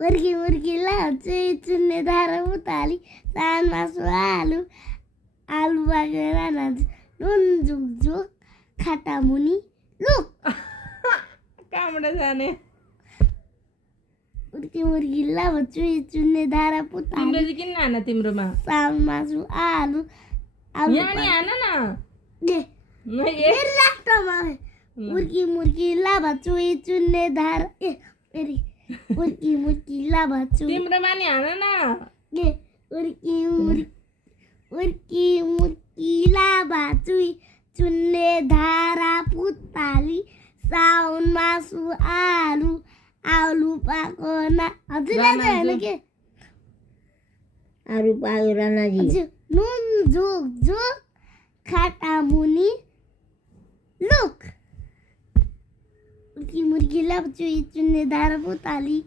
मुर्गी मुर्गीला चुन्ने धारा उताली सान मासु आलु आलु बागेर नुन झुकझुक खाटा मुनि लुक कहाँबाट जाने मुर्गी मुर्गीला चुन्ने धारा पुताली तिम्रो चाहिँ किन हान तिम्रोमा सान मासु आलु आलु यहाँ नि हान न दे मेरो लास्टमा मुर्गी मुर्गी लाभा चुन्ने धारा ए फेरि मुर्गी मुर्गी लाभा तिम्रोमा नि हान न ए मुर्गी मुर्गी लाभा चुन्ने धारा पुताली साउन मासु आलु आलु पाको ना हजुरलाई चाहिँ होइन के आलु पाको रानाजी नुन झुक झुक खाटा मुनि लुक मुर्गी मुर्गी लाभा चुन्ने धारा पुताली